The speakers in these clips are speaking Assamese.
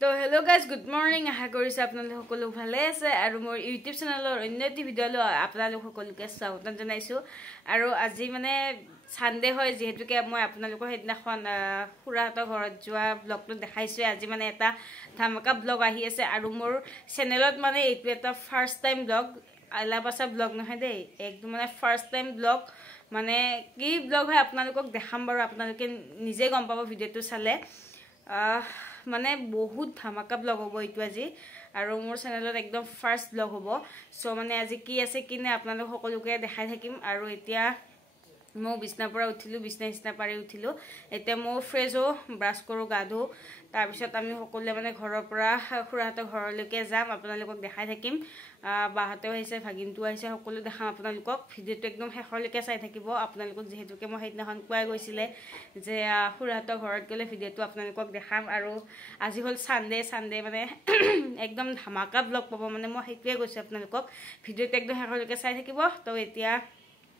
তো হেল্ল' গাইজ গুড মৰ্ণিং আশা কৰিছোঁ আপোনালোক সকলো ভালে আছে আৰু মোৰ ইউটিউব চেনেলৰ অন্য এটি ভিডিঅ'লৈ আপোনালোক সকলোকে স্বাগতম জনাইছোঁ আৰু আজি মানে ছানডে হয় যিহেতুকে মই আপোনালোকৰ সেইদিনাখন খুৰাহঁতৰ ঘৰত যোৱা ব্লগটো দেখাইছোঁ আজি মানে এটা ধামাকা ব্লগ আহি আছে আৰু মোৰ চেনেলত মানে এইটো এটা ফাৰ্ষ্ট টাইম ব্লগ আলাবাচা ব্লগ নহয় দেই একদম মানে ফাৰ্ষ্ট টাইম ব্লগ মানে কি ব্লগ হয় আপোনালোকক দেখাম বাৰু আপোনালোকে নিজে গম পাব ভিডিঅ'টো চালে মানে বহুত ধামাকা ব্লগ হ'ব এইটো আজি আৰু মোৰ চেনেলত একদম ফাৰ্ষ্ট ব্লগ হ'ব সো মানে আজি কি আছে কি নাই আপোনালোক সকলোকে দেখাই থাকিম আৰু এতিয়া মই বিছনাৰ পৰা উঠিলোঁ বিছনা পাৰি উঠিলোঁ এতিয়া মই ফ্ৰেছ হওঁ ব্ৰাছ কৰোঁ গা ধুওঁ তাৰপিছত আমি সকলোৱে মানে ঘৰৰ পৰা খুৰাহঁতৰ ঘৰলৈকে যাম আপোনালোকক দেখাই থাকিম বাহঁতেও আহিছে ভাগিনটো আহিছে সকলো দেখাম আপোনালোকক ভিডিঅ'টো একদম শেষলৈকে চাই থাকিব আপোনালোকক যিহেতুকে মই সেইদিনাখন কোৱাই গৈছিলে যে খুৰাহঁতৰ ঘৰত গ'লে ভিডিঅ'টো আপোনালোকক দেখাম আৰু আজি হ'ল ছানডে মানে একদম ধামাকা ব্লগ পাব মানে মই সেইটোৱে কৈছোঁ আপোনালোকক ভিডিঅ'টো একদম শেষলৈকে চাই থাকিব তো এতিয়া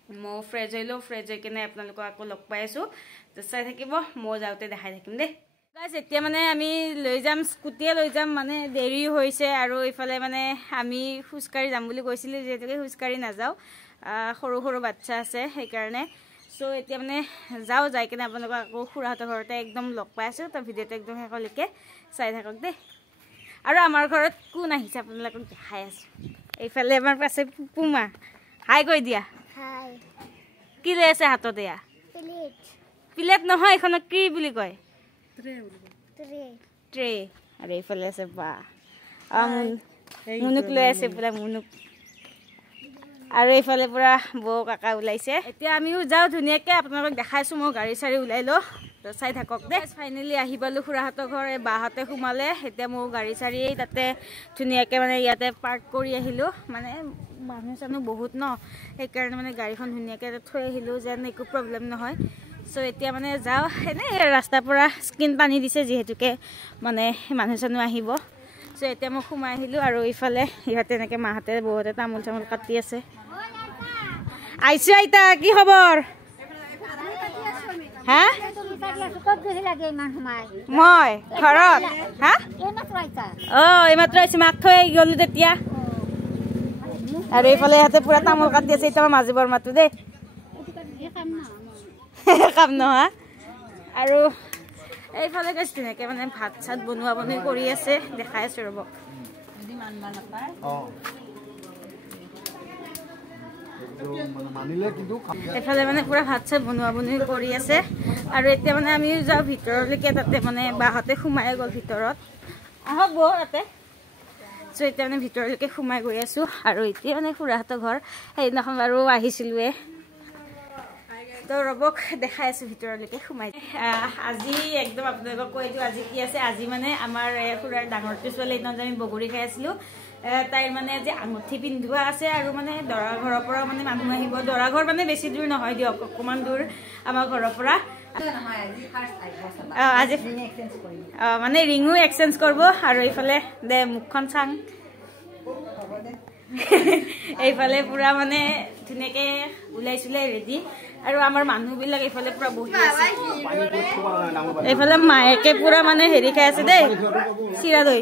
মই ফ্ৰেছ হৈ লওঁ ফ্ৰেছ হৈ কিনে আপোনালোকক আকৌ লগ পাই আছোঁ তো চাই থাকিব মই যাওঁতে দেখাই থাকিম দেই গাইজ এতিয়া মানে আমি লৈ যাম স্কুটিয়ে লৈ যাম মানে দেৰি হৈছে আৰু এইফালে মানে আমি খোজকাঢ়ি যাম বুলি কৈছিলোঁ যিহেতুকে খোজকাঢ়ি নাযাওঁ সৰু বাচ্ছা আছে সেইকাৰণে চ' এতিয়া মানে যাই কিনে আপোনালোকক আকৌ খুৰাহঁতৰ ঘৰতে একদম লগ পাই আছোঁ তো ভিডিঅ'টো একদম শেষলৈকে চাই থাকক দেই আৰু আমাৰ ঘৰত কোন আহিছে আপোনালোকক দেখাই আছোঁ এইফালে আমাৰ পাছে পুমা হাই কৈ দিয়া হাই কি লৈ আছে হাতত এয়া প্লেট নহয় এইখনক কি বুলি কয় ট্ৰে আৰু এইফালে আছে বা মুনুক লৈ আছে পুৰা মুনুক আৰু এইফালে পুৰা বৌ কাকা ওলাইছে এতিয়া আমিও যাওঁ ধুনীয়াকৈ আপোনালোকক দেখাইছোঁ মই গাড়ী চাড়ী ওলাই লওঁ তো চাই থাকক দেই ফাইনেলি আহি পালোঁ খুৰাহঁতৰ ঘৰ এই বাহঁতে সোমালে এতিয়া মোৰ গাড়ী চাড়ী তাতে ধুনীয়াকৈ মানে ইয়াতে পাৰ্ক কৰি আহিলোঁ মানে মানুহ চানুহ বহুত ন সেইকাৰণে মানে গাড়ীখন ধুনীয়াকৈ থৈ আহিলোঁ যেন একো প্ৰব্লেম নহয় চ' এতিয়া মানে যাওঁ এনেই ৰাস্তাৰ পৰা স্কিন পানী দিছে যিহেতুকে মানে মানুহ চানুহ আহিব চ' এতিয়া মই সোমাই আহিলোঁ আৰু ইফালে ইহঁতে এনেকৈ মাহঁতে বহুতে তামোল চামোল কাটি আছে আহিছোঁ আইতা কি খবৰ হা মই ঘৰত হা এইমাত্ৰ আহিছোঁ মাক থৈ গ'লোঁ তেতিয়া আৰু এইফালে ইহঁতে পুৰা তামোল কাটি আছে এতিয়া মই মাজু বৰমাটো দেই কাম নহয় আৰু এইফালে গৈছে ধুনীয়াকৈ মানে ভাত চাত বনোৱা কৰি আছে দেখাই আছোঁ ৰ'ব এইফালে মানে পুৰা ভাত চাত বনোৱা কৰি আছে আৰু এতিয়া মানে আমি যাওঁ ভিতৰলৈকে তাতে মানে বাহঁতে সোমাই গ'ল ভিতৰত আহক বৌ তাতে চ' এতিয়া মানে ভিতৰলৈকে সোমাই গৈ আছোঁ আৰু এতিয়া মানে খুৰাহঁতৰ ঘৰ সেইদিনাখন বাৰু আহিছিলোঁৱে তো ৰ'বক দেখাই আছোঁ ভিতৰলৈকে সোমাই আজি একদম আপোনালোকক কৈ দিওঁ আজি কি আছে আজি মানে আমাৰ খুৰাৰ ডাঙৰটো ছোৱালী সেইদিনাখন আমি বগৰী খাই আছিলোঁ তাইৰ মানে আজি আঙুঠি পিন্ধোৱা আছে আৰু মানে দৰা ঘৰৰ পৰা মানে মানুহ আহিব দৰা ঘৰ মানে বেছি দূৰ নহয় দিয়ক অকণমান দূৰ আমাৰ ঘৰৰ পৰা আজি মানে ৰিঙো এক্সচেঞ্জ কৰিব আৰু এইফালে দে মুখখন চাং এইফালে পুৰা মানে ধুনীয়াকৈ ওলাই চুলাই ৰেডি আৰু আমাৰ মানুহবিলাক এইফালে পুৰা বহি আছে এইফালে মায়েকে পুৰা মানে হেৰি খাই আছে দেই চিৰা দৈ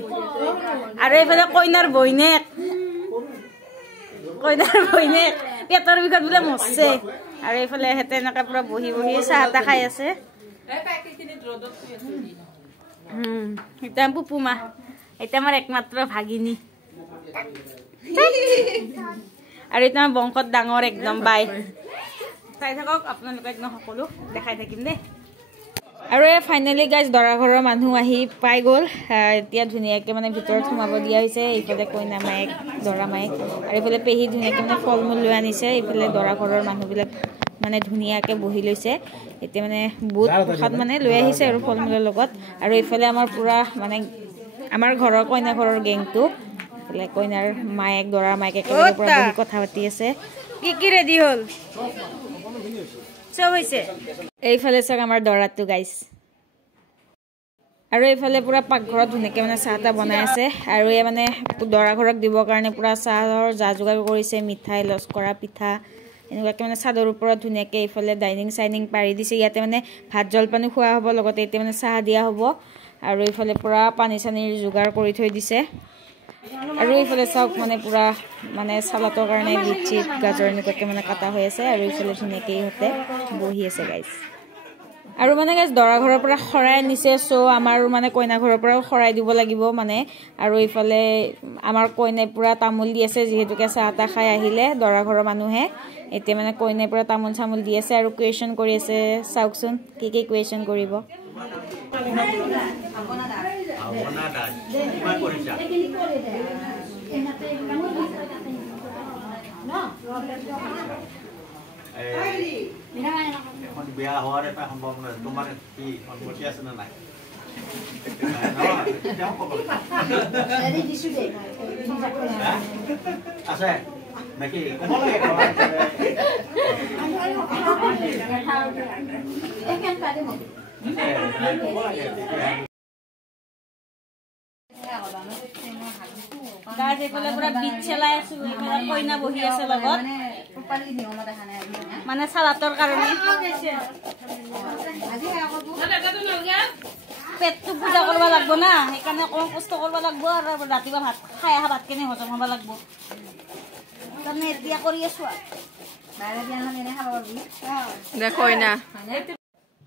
আৰু এইফালে কইনাৰ বইনেক পেটৰ বিষত বোলে মৰছে আৰু এইফালে সিহঁতে এনেকৈ পুৰা বহি চাহ তাহ খাই আছে এতিয়া পুপুমা এতিয়া আমাৰ একমাত্ৰ ভাগিনী আৰু এতিয়া আমাৰ বংশত ডাঙৰ একদম বাই চাই থাকক আপোনালোকে একদম সকলো দেখাই থাকিম দেই আৰু এই ফাইনেলি গাইজ দৰা ঘৰৰ মানুহ আহি পাই গ'ল এতিয়া ধুনীয়াকৈ মানে ভিতৰত সোমাব দিয়া হৈছে এইফালে কইনা মায়েক দৰা মায়েক আৰু এইফালে পেহী ধুনীয়াকৈ মানে ফল মূল লৈ আনিছে এইফালে দৰা ঘৰৰ মানুহবিলাক মানে ধুনীয়াকৈ বহি লৈছে এতিয়া মানে বুট প্ৰসাদ মানে লৈ আহিছে আৰু ফল মূলৰ লগত আৰু এইফালে আমাৰ পুৰা মানে আমাৰ ঘৰৰ কইনা ঘৰৰ গেংটো এইফালে কইনাৰ মায়েক দৰাৰ মায়েক একেলগে পুৰা বহি কথা পাতি আছে কি ৰেডি হ'ল চব হৈছে এইফালে চাওক আমাৰ দৰাটো গাইজ আৰু এইফালে পুৰা পাকঘৰত ধুনীয়াকৈ মানে চাহ তাহ বনাই আছে আৰু এই মানে দৰা ঘৰক দিবৰ কাৰণে পুৰা চাহৰ যা যোগাৰ কৰিছে মিঠাই লস্কৰা পিঠা এনেকুৱাকৈ মানে চাদৰ ওপৰত ধুনীয়াকৈ এইফালে ডাইনিং চাইনিং পাৰি দিছে ইয়াতে মানে ভাত জলপানো খোৱা হ'ব লগতে এতিয়া মানে চাহ দিয়া হ'ব আৰু এইফালে পুৰা পানী চানীৰ যোগাৰ কৰি থৈ দিছে আৰু এইফালে চাওক মানে পুৰা মানে সালাতৰ কাৰণে বিট চিট গাজৰ এনেকুৱাকে মানে কাটা হৈ আছে আৰু এইফালে ধুনীয়াকে ইহঁতে বহি আছে গাইজ আৰু মানে গাইজ দৰা ঘৰৰ পৰা খৰাই আনিছে সো আমাৰ মানে কইনা ঘৰৰ পৰা খৰাই দিব লাগিব মানে আৰু এইফালে আমাৰ কইনাই পুৰা তামোল দি আছে যেহেতুকে চাহ তা খাই আহিলে দৰা ঘৰৰ মানুহে এতিয়া মানে কইনাই পুৰা তামোল চামোল দি আছে আৰু কুৱেশ্যন কৰি আছে চাওকচোন কি কুৱেশ্যন কৰিব এখন বিয়া হোৱাৰ এটা সম্ভাৱনা তোমাৰ কি অনুমতি আছে নে নাই আছে নাকি ক'ব লাগে গাইজ এইফালে পুৰা বিট চেলাই আছো এইফালে কইনা বহি আছে লগত মানে সালাতৰ কাৰণে পেটটো পূজা কৰিব লাগিব না সেইকাৰণে অকণমান কষ্ট কৰিব লাগিব আৰু ৰাতিপুৱা ভাত খাই অহা ভাত কেনে হজম হ'ব লাগিব সেইকাৰণে এতিয়া কৰি আছো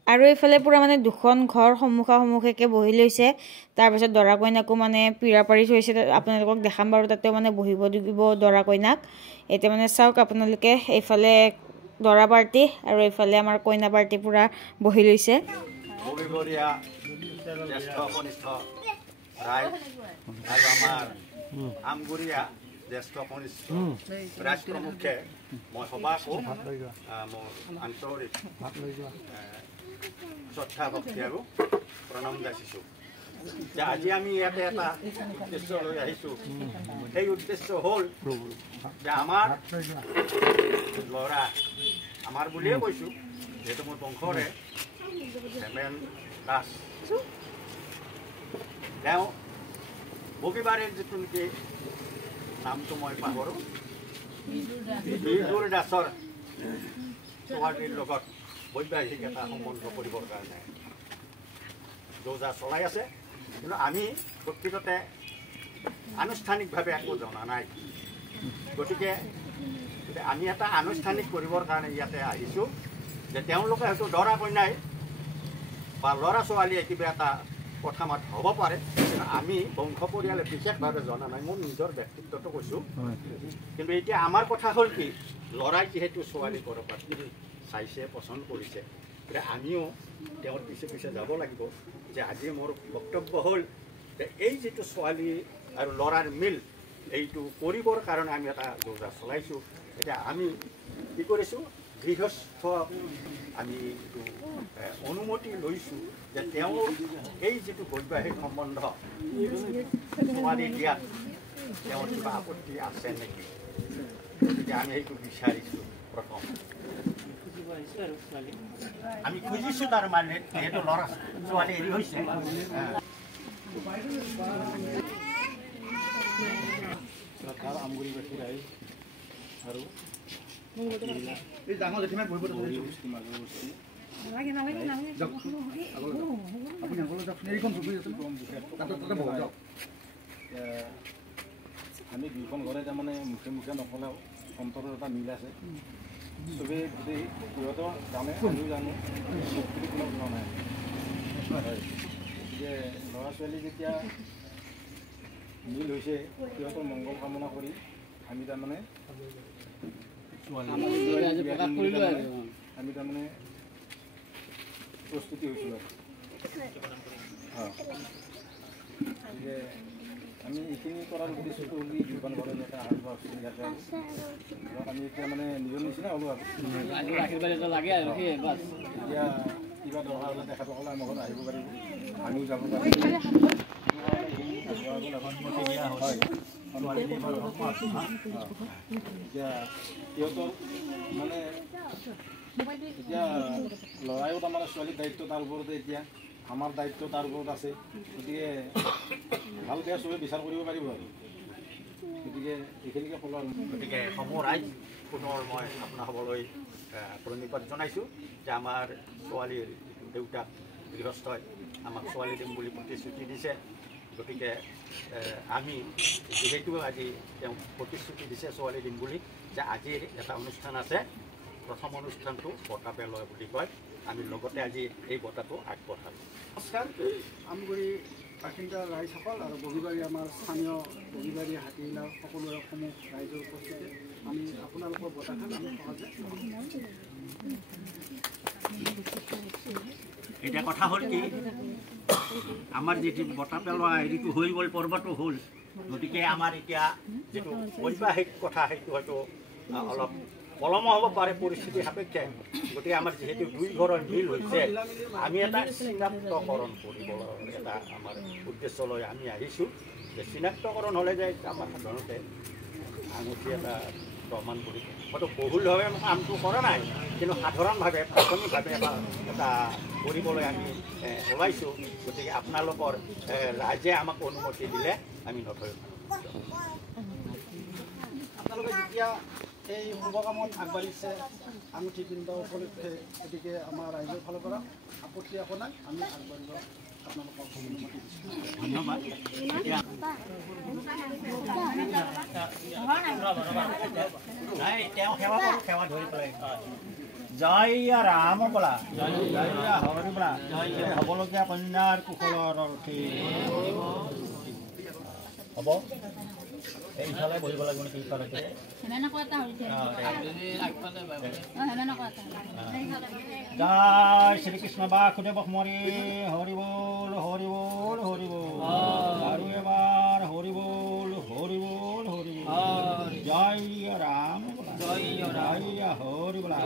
আৰু এইফালে পুৰা মানে দুখন ঘৰ সন্মুখাকে বহি লৈছে তাৰপিছত দৰা কইনাকো মানে পীৰা পাৰি থৈছে আপোনালোকক দেখাম বাৰু তাতেও মানে বহিব দিব দৰা কইনাক এতিয়া মানে চাওক আপোনালোকে এইফালে দৰা পাৰ্টি আৰু এইফালে আমাৰ কইনা পাৰ্টি পুৰা বহি লৈছে জ্যেষ্ঠ কনিষ্ঠ ৰাষ্ট্ৰমুখে মই সবাকো মোৰ আন্তৰিক শ্ৰদ্ধা ভক্তি আৰু প্ৰণাম যাচিছোঁ যে আজি আমি ইয়াতে এটা উদ্দেশ্য লৈ আহিছোঁ সেই উদ্দেশ্য হ'ল যে আমাৰ ল'ৰা আমাৰ বুলিয়ে কৈছোঁ যিহেতু মোৰ বংশৰে হেমেন দাস তেওঁ বগীবাৰীৰ যিটো নেকি নামটো মই পাহৰো বিদুৰ দাসৰ ছোৱালীৰ লগত বৈবাহিক এটা সম্বন্ধ কৰিবৰ কাৰণে যোজা চলাই আছে কিন্তু আমি প্ৰকৃততে আনুষ্ঠানিকভাৱে একো জনা নাই গতিকে আমি এটা আনুষ্ঠানিক কৰিবৰ কাৰণে ইয়াতে আহিছোঁ যে তেওঁলোকে হয়তো দৰা কইনাই বা ল'ৰা ছোৱালীয়ে কিবা এটা কথা মাত হ'ব পাৰে কিন্তু আমি বংশ পৰিয়ালে বিশেষভাৱে জনা নাই মোৰ নিজৰ ব্যক্তিত্বটো কৈছোঁ কিন্তু এতিয়া আমাৰ কথা হ'ল কি ল'ৰাই যিহেতু ছোৱালী ক'ৰবাত চাইছে পচন্দ কৰিছে গতিকে আমিও তেওঁৰ পিছে পিছে যাব লাগিব যে আজি মোৰ বক্তব্য হ'ল যে এই যিটো ছোৱালী আৰু ল'ৰাৰ মিল এইটো কৰিবৰ কাৰণে আমি এটা যোজনা চলাইছোঁ এতিয়া আমি কি কৰিছোঁ গৃহস্থ আমি অনুমতি লৈছোঁ যে তেওঁ এই যিটো বৈবাহিক সম্বন্ধ ছোৱালী দিয়াত তেওঁৰ কিবা আপত্তি আছে নেকি গতিকে আমি সেইটো বিচাৰিছোঁ প্ৰথম আমি খুজিছোঁ তাৰ মানে যিহেতু ল'ৰা ছোৱালী হেৰি হৈছে আমগুৰি বাসী ৰাইজ আৰু এই ডাঙৰ জেঠিমাই বহিব আমি দুইখন ঘৰে তাৰমানে মুখে মুখে নকলেও অন্তৰৰ এটা মিল আছে চবেই গোটেই সিহঁতৰ জানে আমিও জানো বুলি কোনো জনা নাই গতিকে ল'ৰা ছোৱালী যেতিয়া মিল হৈছে সিহঁতৰ মংগল কামনা কৰি আমি তাৰমানে আমি তাৰমানে প্ৰস্তুতি হৈছোঁ আৰু গতিকে আমি এইখিনি কৰাৰ উদ্দেশ্যটো হ'ল দুখন ঘৰৰ এটা আহাৰ বা অসুবিধাটো আমি এতিয়া মানে নিজৰ নিচিনা হ'লোঁ আৰু লাগে আৰু এতিয়া কিবা দৰকাৰ হ'লে তেখেতসকলে আমাৰ ঘৰত আহিব পাৰিব আমিও যাব পাৰিম এতিয়া সিহঁতৰ মানে এতিয়া ল'ৰাইও তাৰমানে ছোৱালীৰ দায়িত্ব তাৰ ওপৰতে এতিয়া আমাৰ দায়িত্ব তাৰ ওপৰত আছে গতিকে ভাল বেয়া চবে বিচাৰ কৰিব পাৰিব আৰু গতিকে এইখিনিকে ক'লোঁ আৰু গতিকে সমূহ ৰাইজ পুনৰ মই আপোনাসকললৈ প্ৰণিপাত জনাইছোঁ যে আমাৰ ছোৱালীৰ দেউতাক গৃহস্থই আমাক ছোৱালী দিম বুলি প্ৰতিশ্ৰুতি দিছে গতিকে আমি যেহেতু আজি তেওঁ প্ৰতিশ্ৰুতি দিছে ছোৱালী দিম বুলি যে আজিৰ এটা অনুষ্ঠান আছে প্ৰথম অনুষ্ঠানটো বঁটা পেলোৱা বুলি কয় আমি লগতে আজি এই বঁটাটো আগবঢ়ালোঁ নমস্কাৰ আমগুৰি বাসিন্দা ৰাইজসকল আৰু বগীবাৰী আমাৰ স্থানীয় বগীবাৰী হাতীলা সকলোৰে সমূহ ৰাইজৰ উপস্থিতি আমি আপোনালোকৰ বঁটাখন আমি সহজে এতিয়া কথা হ'ল কি আমাৰ যিটো বঁটা পেলোৱা হেৰিটো হৈ গ'ল পৰ্বটো হ'ল গতিকে আমাৰ এতিয়া যিটো বৈবাহিক কথা সেইটো হয়তো অলপ পলম হ'ব পাৰে পৰিস্থিতি সাপেক্ষে গতিকে আমাৰ যিহেতু দুই ঘৰৰ মিল হৈছে আমি এটা চিনাক্তকৰণ কৰিবলৈ এটা আমাৰ উদ্দেশ্য লৈ আমি আহিছোঁ যে চিনাক্তকৰণ হ'লে যে আমাৰ সাধাৰণতে আঙুঠি এটা প্ৰমাণ কৰি হয়তো বহুলভাৱে কামটো কৰা নাই কিন্তু সাধাৰণভাৱে প্ৰাথমিকভাৱে এটা কৰিবলৈ আমি ওলাইছোঁ গতিকে আপোনালোকৰ ৰাইজে আমাক অনুমতি দিলে আমি নথৈ আপোনালোকে যেতিয়া এই শুভ কামত আগবাঢ়িছে আঙুঠি পিন্ধা উপলক্ষে গতিকে আমাৰ ৰাইজৰ ফালৰ পৰা আপত্তি একো নাই আমি আগবাঢ়িব আপোনালোকক অনুমতি দিছোঁ ধন্যবাদ নাই তেওঁ সেৱা কৰোঁ সেৱা ধৰি পেলাই জয় ৰাম বোলা জয় হৰি বোলা হ'বলগীয়া কন্যাৰ কুশলৰ হ'ব এইফালে বহিব লাগিব নেকি ইফালে জয় শ্ৰীকৃষ্ণ বাসুদেৱ হৰি হৰি বল হৰি বল হৰি বল আৰু এবাৰ হৰি বল হৰি বল হৰি বল জয় ৰাম জয় হৰি বোলা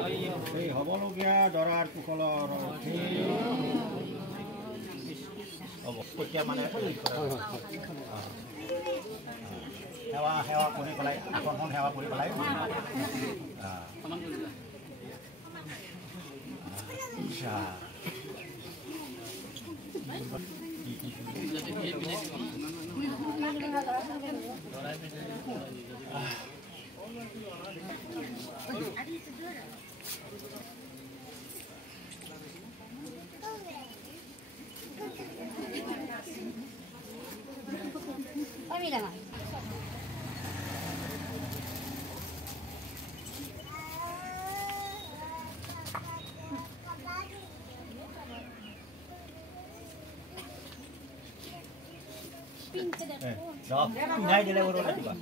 এই হ'বলগীয়া দৰাৰ কুশলৰ হ'ব এতিয়া মানে সেৱা কৰি পেলাই আসনখন সেৱা কৰি পেলাই পিন্ধাই দিলে বাৰু ৰাতিপুৱা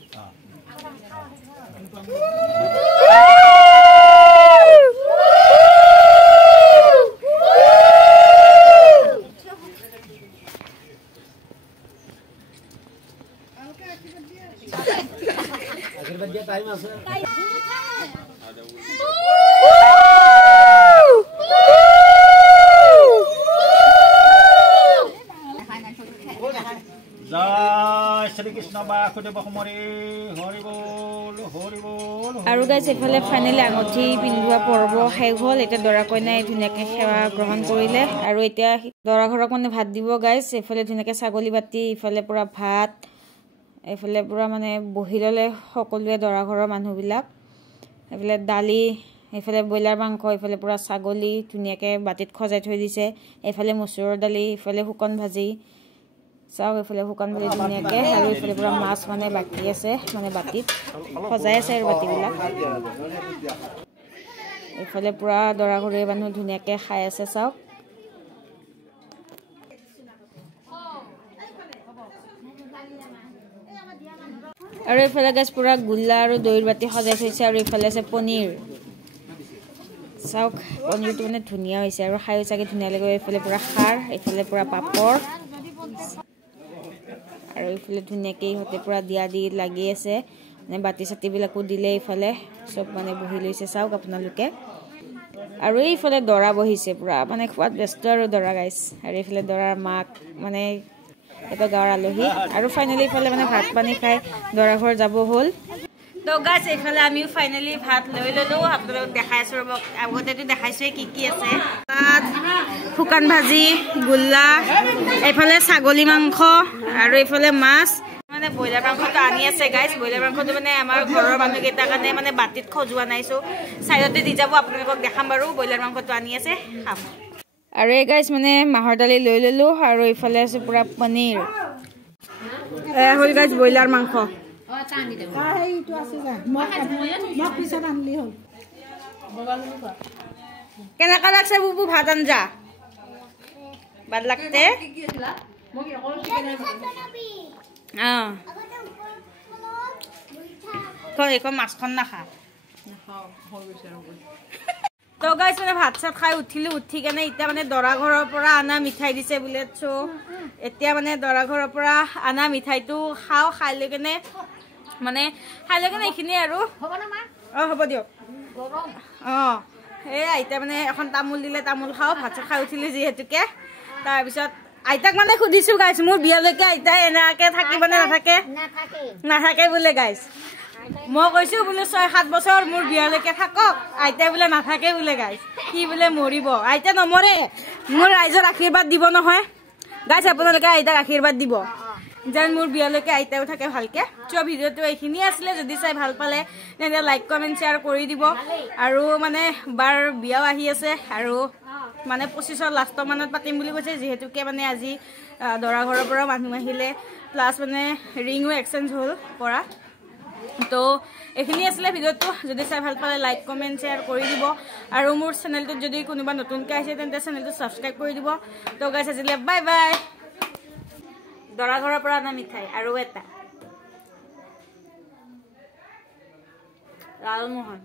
আশীৰ্বাদ দিয়া টাইম আছে আৰু গাইজ এইফালে ফাইনেলি আঙুঠি পিন্ধোৱা পৰ্ব শেষ হ'ল এতিয়া দৰা কইনাই ধুনীয়াকৈ সেৱা গ্ৰহণ কৰিলে আৰু এতিয়া দৰা ঘৰক মানে ভাত দিব গাইজ এইফালে ধুনীয়াকৈ ছাগলী বাতি ইফালে পূৰা ভাত এইফালে পূৰা মানে বহি ল'লে সকলোৱে দৰা ঘৰৰ মানুহবিলাক এইফালে দালি এইফালে ব্ৰইলাৰ মাংস এইফালে পূৰা ছাগলী ধুনীয়াকৈ বাতিত সজাই থৈ দিছে এইফালে মচুৰৰ দালি এইফালে শুকান ভাজি চাওক এইফালে শুকান ভাজি ধুনীয়াকৈ আৰু এইফালে পূৰা মাছ মানে বাকী আছে মানে বাতিত সজাই আছে আৰু বাতিবিলাক এইফালে পূৰা দৰা ঘৰীয়া মানুহ ধুনীয়াকৈ খাই আছে চাওক আৰু এইফালে গাইজ পূৰা গোল্লা আৰু দৈৰ বাতি সজাই থৈছে আৰু এইফালে আছে পনীৰ চাওক পনীৰটো মানে ধুনীয়া হৈছে আৰু খায়ো চাগে ধুনীয়া লাগিব এইফালে পূৰা খাৰ এইফালে পূৰা পাপৰ আৰু এইফালে ধুনীয়াকৈ ইহঁতে পূৰা দিয়া দি লাগি আছে মানে বাতি চাতিবিলাকো দিলে এইফালে চব মানে বহি লৈছে চাওক আপোনালোকে আৰু এইফালে দৰা বহিছে পূৰা মানে খোৱাত ব্যস্ত আৰু দৰা গাইজ আৰু এইফালে দৰাৰ মাক মানে এটা গাঁৱৰ আলহী আৰু ফাইনেলি এইফালে মানে ভাত পানী খাই দৰা ঘৰ যাব হ'ল তো গাইজ এইফালে আমিও ফাইনেলি ভাত লৈ ল'লোঁ আপোনালোকক দেখাই আছোঁ ৰ'ব আগতেতো দেখাইছোঁৱে কি আছে ভাত শুকান ভাজি গোল্লা এইফালে ছাগলী মাংস আৰু এইফালে মাছ মানে ব্ৰইলাৰ মাংসটো আনি আছে গাইজ ব্ৰইলাৰ মাংসটো মানে আমাৰ ঘৰৰ মানুহকেইটাৰ কাৰণে মানে বাতিত সজোৱা নাই চ' চাইডতে দি যাব আপোনালোকক দেখাম বাৰু ব্ৰইলাৰ মাংসটো আনি আছে খাম আৰু এই গাইছ মানে মাহৰ দালি লৈ ললো আৰু ইফালে আছে পুৰা পনীৰ হ'ল গাইছ ব্ৰইলাৰ মাংস কেনেকা লাগছে বুবু ভাত আঞ্জা বাদ লাগতে এখন মাছখন নাখা তো গাইছ মানে ভাত চাত খাই উঠিলো উঠি কেনে এতিয়া মানে দৰা ঘৰৰ পৰা আনা মিঠাই দিছে বোলে চ' এতিয়া মানে দৰা ঘৰৰ পৰা আনা মিঠাইটো খাই লৈ কেনে এইখিনি আৰু হ'ব দিয়ক এই আইতা মানে এখন তামোল দিলে তামোল খাওঁ ভাত চাত খাই উঠিলে যিহেতুকে তাৰপিছত আইতাক মানে সুধিছো গাইছ মোৰ বিয়ালৈকে আইতাই এনেকে থাকিব নে নাথাকে বোলে গাইছ মই কৈছো বোলে 6-7 বছৰ মোৰ বিয়ালৈকে থাকক আইতাই বোলে নাথাকে বোলে গাইছ কি বোলে মৰিব আইতা নমৰে মোৰ ৰাইজৰ আশীৰ্বাদ দিব নহয় গাইছ আপোনালোকে আইতাক আশীৰ্বাদ দিব যেন মোৰ বিয়ালৈকে আইতাও থাকে ভালকে চ' ভিডিঅ'টো এইখিনি আছিলে যদি চাই ভাল পালে তেন্তে লাইক কমেণ্ট শ্বেয়াৰ কৰি দিব আৰু মানে বাৰ বিয়াও আহি আছে আৰু মানে 25ৰ লাষ্টৰ মানত পাতিম বুলি কৈছে যিহেতুকে মানে আজি দৰা ঘৰৰ পৰা মানুহ আহিলে প্লাছ মানে ৰিঙো এক্সচেঞ্জ হ'ল পৰা তো এইখিনি আছিলে ভিডিঅ'টো যদি চাই ভাল পালে লাইক কমেণ্ট শ্বেয়াৰ কৰি দিব আৰু মোৰ চেনেলটোত যদি কোনোবা নতুনকৈ আহিছে তেন্তে চেনেলটো ছাবস্ক্ৰাইব কৰি দিব তো গাইছ আজিলে বাই বাই দৰা ঘৰৰ পৰা আনা মিঠাই আৰু এটা লালমোহন